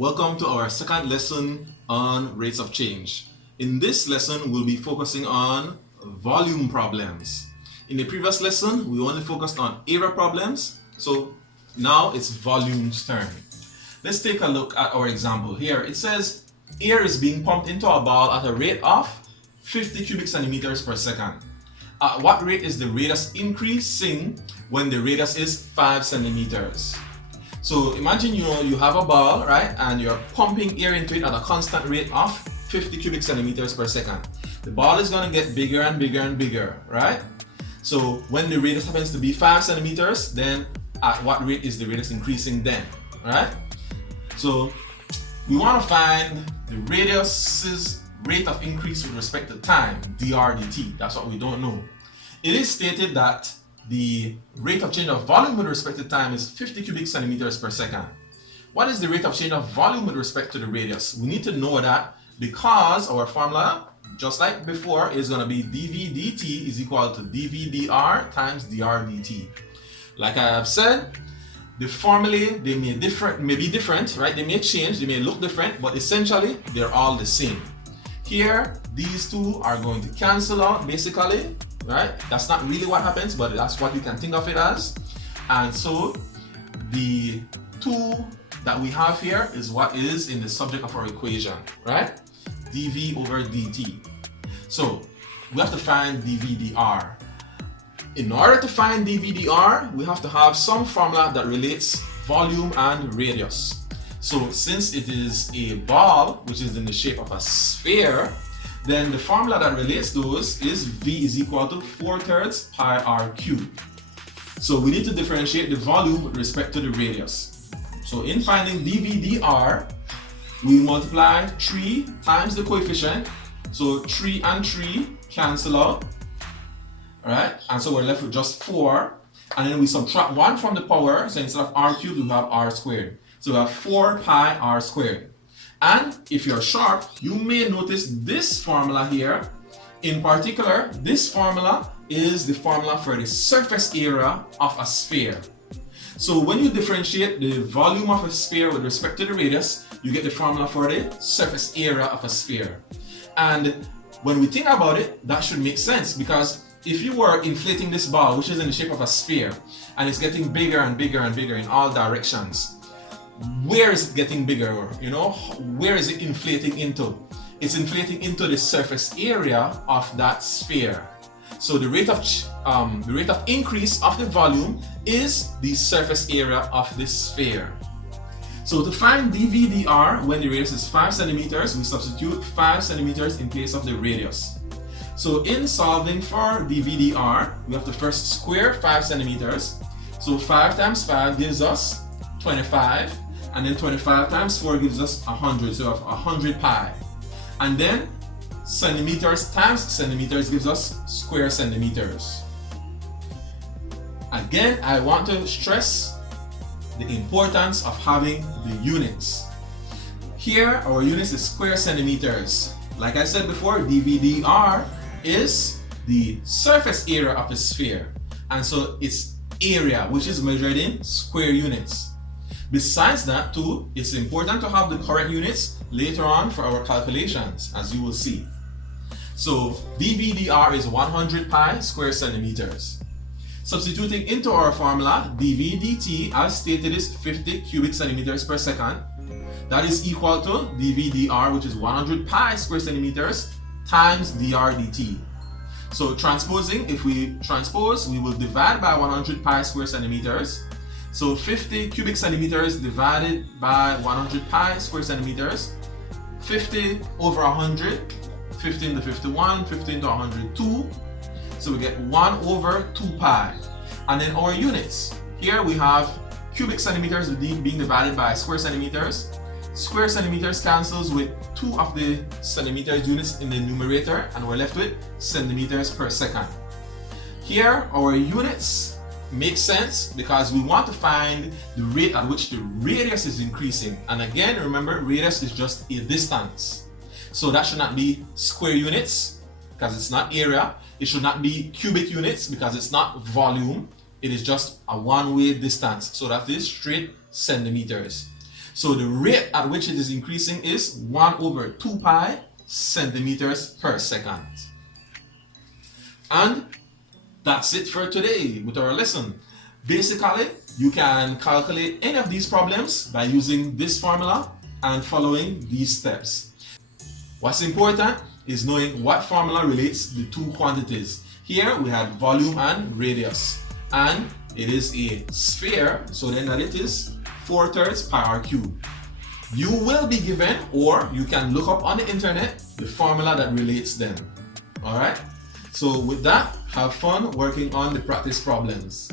Welcome to our second lesson on rates of change. In this lesson, we'll be focusing on volume problems. In the previous lesson, we only focused on area problems, so now it's volume's turn. Let's take a look at our example here. It says air is being pumped into a ball at a rate of 50 cubic centimeters per second. At what rate is the radius increasing when the radius is 5 centimeters? So imagine you have a ball, right, and you're pumping air into it at a constant rate of 50 cubic centimeters per second. The ball is going to get bigger and bigger and bigger, right? So when the radius happens to be 5 centimeters, then at what rate is the radius increasing then, right? So we want to find the radius's rate of increase with respect to time, dr dt. That's what we don't know. It is stated that the rate of change of volume with respect to time is 50 cubic centimeters per second. What is the rate of change of volume with respect to the radius? We need to know that because our formula, just like before, is going to be dv dt is equal to dv dr times dr dt. Like I have said, the formulae, they may be different, right? They may change, they may look different, but essentially they're all the same. Here, these two are going to cancel out basically, right? That's not really what happens, but that's what you can think of it as. And so the 2 that we have here is what is in the subject of our equation, right? dv over dt. So we have to find dv dr. In order to find dv dr, we have to have some formula that relates volume and radius. So since it is a ball, which is in the shape of a sphere, then the formula that relates those is V is equal to 4/3 pi r cubed. So we need to differentiate the volume with respect to the radius. So in finding dv dr, we multiply 3 times the coefficient. So 3 and 3 cancel out. Alright, and so we're left with just 4. And then we subtract 1 from the power, so instead of r cubed, we have r squared. So we have 4 pi r squared. And if you're sharp, you may notice this formula here. In particular, this formula is the formula for the surface area of a sphere. So when you differentiate the volume of a sphere with respect to the radius, you get the formula for the surface area of a sphere. And when we think about it, that should make sense, because if you were inflating this ball, which is in the shape of a sphere, and it's getting bigger and bigger and bigger in all directions, where is it getting bigger? Where is it inflating into? It's inflating into the surface area of that sphere. So the rate of increase of the volume is the surface area of this sphere. So to find dv dr when the radius is 5 centimeters, we substitute 5 centimeters in place of the radius. So in solving for dv dr, we have to first square 5 centimeters. So 5 times 5 gives us 25. And then 25 times 4 gives us 100, so we have 100 pi. And then centimeters times centimeters gives us square centimeters. Again, I want to stress the importance of having the units. Here, our units is square centimeters. Like I said before, dv dr is the surface area of the sphere. And so it's area, which is measured in square units. Besides that too, it's important to have the correct units later on for our calculations, as you will see. So dv dr is 100 pi square centimeters. Substituting into our formula, dv dt as stated is 50 cubic centimeters per second. That is equal to dv dr, which is 100 pi square centimeters times dr dt. So transposing, if we transpose, we will divide by 100 pi square centimeters. So 50 cubic centimeters divided by 100 pi square centimeters, 50 over 100, 15 to 51, 15 to 102. So we get 1 over 2 pi. And then our units. Here we have cubic centimeters being divided by square centimeters. Square centimeters cancels with 2 of the centimeters units in the numerator, and we're left with centimeters per second. Here our units makes sense because we want to find the rate at which the radius is increasing. And again, remember, radius is just a distance. So that should not be square units because it's not area. It should not be cubic units because it's not volume. It is just a one-way distance. So that is straight centimeters. So the rate at which it is increasing is 1 over 2 pi centimeters per second. And that's it for today with our lesson. Basically, you can calculate any of these problems by using this formula and following these steps. What's important is knowing what formula relates the two quantities. Here we had volume and radius, and it is a sphere, so then that it is 4/3 pi r cubed. You will be given, or you can look up on the internet, the formula that relates them. Alright? So with that, have fun working on the practice problems.